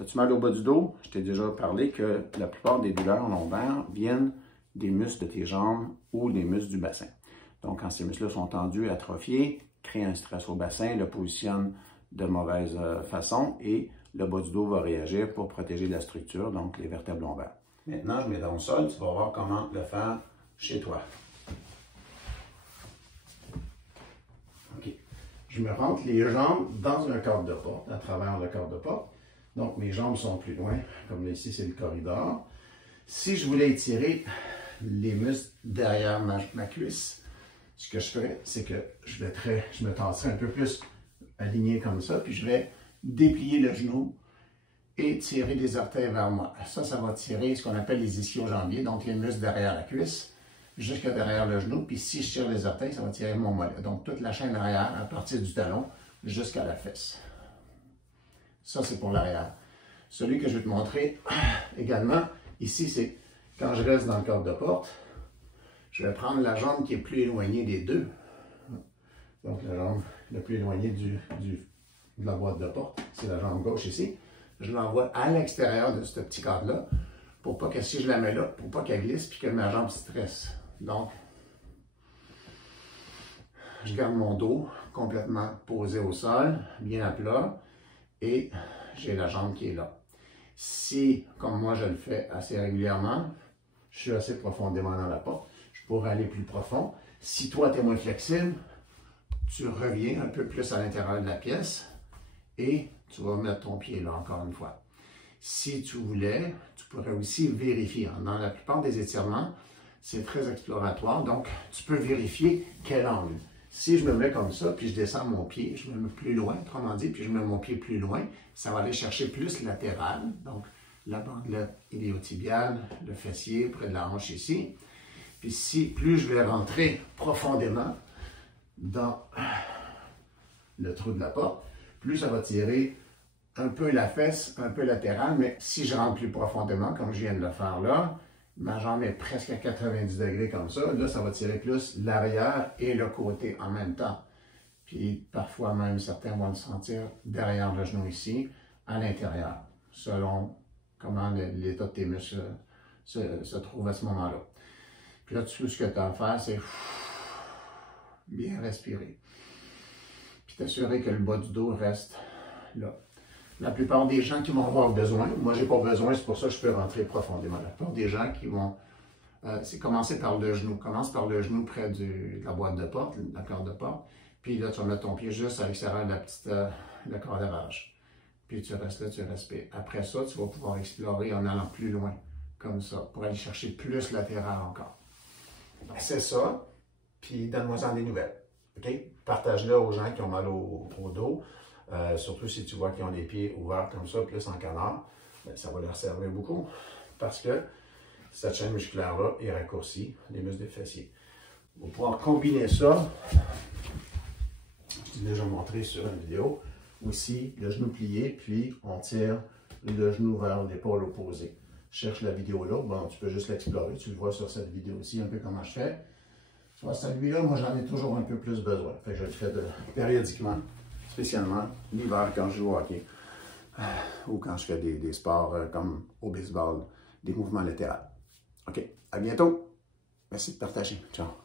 As-tu mal au bas du dos? Je t'ai déjà parlé que la plupart des douleurs lombaires viennent des muscles de tes jambes ou des muscles du bassin. Donc, quand ces muscles-là sont tendus, atrophiés, créent un stress au bassin, le positionnent de mauvaise façon et le bas du dos va réagir pour protéger la structure, donc les vertèbres lombaires. Maintenant, je mets dans le sol, tu vas voir comment le faire chez toi. OK. Je me rentre les jambes dans un cadre de porte, à travers le cadre de porte. Donc, mes jambes sont plus loin, comme là, ici, c'est le corridor. Si je voulais étirer les muscles derrière ma cuisse, ce que je ferais, c'est que je me tasserais un peu plus aligné comme ça, puis je vais déplier le genou et tirer les orteils vers moi. Ça va tirer ce qu'on appelle les ischio-jambiers, donc les muscles derrière la cuisse, jusqu'à derrière le genou. Puis si je tire les orteils, ça va tirer mon mollet. Donc toute la chaîne arrière, à partir du talon jusqu'à la fesse. Ça, c'est pour l'arrière. Celui que je vais te montrer également, ici, c'est quand je reste dans le cadre de porte, je vais prendre la jambe qui est plus éloignée des deux. Donc la jambe la plus éloignée de la boîte de porte, c'est la jambe gauche ici. Je l'envoie à l'extérieur de ce petit cadre-là, pour pas que si je la mets là, pour pas qu'elle glisse puis que ma jambe stresse. Donc, je garde mon dos complètement posé au sol, bien à plat, et j'ai la jambe qui est là. Si, comme moi je le fais assez régulièrement, je suis assez profondément dans la porte, je pourrais aller plus profond. Si toi, tu es moins flexible, tu reviens un peu plus à l'intérieur de la pièce et tu vas mettre ton pied là encore une fois. Si tu voulais, tu pourrais aussi vérifier. Dans la plupart des étirements, c'est très exploratoire, donc tu peux vérifier quel angle. Si je me mets comme ça, puis je descends mon pied, je me mets plus loin, autrement dit, puis je mets mon pied plus loin, ça va aller chercher plus latéral, donc la bandelette iliotibiale, le fessier, près de la hanche ici. Puis si plus je vais rentrer profondément dans le trou de la porte, plus ça va tirer un peu la fesse, un peu latérale, mais si je rentre plus profondément, comme je viens de le faire là, ma jambe est presque à 90 degrés comme ça, là, ça va tirer plus l'arrière et le côté en même temps. Puis parfois même, certains vont le sentir derrière le genou ici, à l'intérieur, selon comment l'état de tes muscles se trouve à ce moment-là. Puis là, tout ce que tu as à faire, c'est bien respirer. Puis t'assurer que le bas du dos reste là. La plupart des gens qui vont avoir besoin, moi j'ai pas besoin, c'est pour ça que je peux rentrer profondément. La plupart des gens qui vont, c'est commencer par le genou. Commence par le genou près de la boîte de porte, la corde de porte. Puis là, tu vas mettre ton pied juste à l'extérieur de la cadrage. Puis tu restes là, tu respires. Après ça, tu vas pouvoir explorer en allant plus loin, comme ça, pour aller chercher plus latéral encore. C'est ça, puis donne-moi-en des nouvelles. OK? Partage-le aux gens qui ont mal au dos. Surtout si tu vois qu'ils ont les pieds ouverts comme ça, plus en canard, bien, ça va leur servir beaucoup parce que cette chaîne musculaire-là est raccourcie, les muscles des fessiers. On va pouvoir combiner ça, je t'ai déjà montré sur une vidéo, aussi le genou plié, puis on tire le genou vers l'épaule opposée. Cherche la vidéo là, bon, tu peux juste l'explorer, tu le vois sur cette vidéo aussi, un peu comment je fais. Tu vois, celui-là, moi j'en ai toujours un peu plus besoin, fait que je le fais périodiquement. Spécialement l'hiver quand je joue au hockey ou quand je fais des sports comme au baseball, des mouvements latéraux. OK, à bientôt. Merci de partager. Ciao.